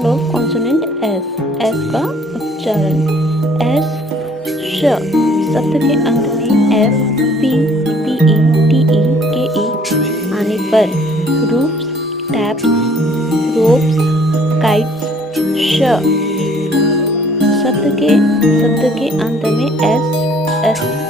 Sound of consonant S का उच्चारण। S श शब्द के अंत में F P P E T E के ई आने पर रूप्स, टैप्स, रोप्स, काइट्स। श शब्द के अंत में एस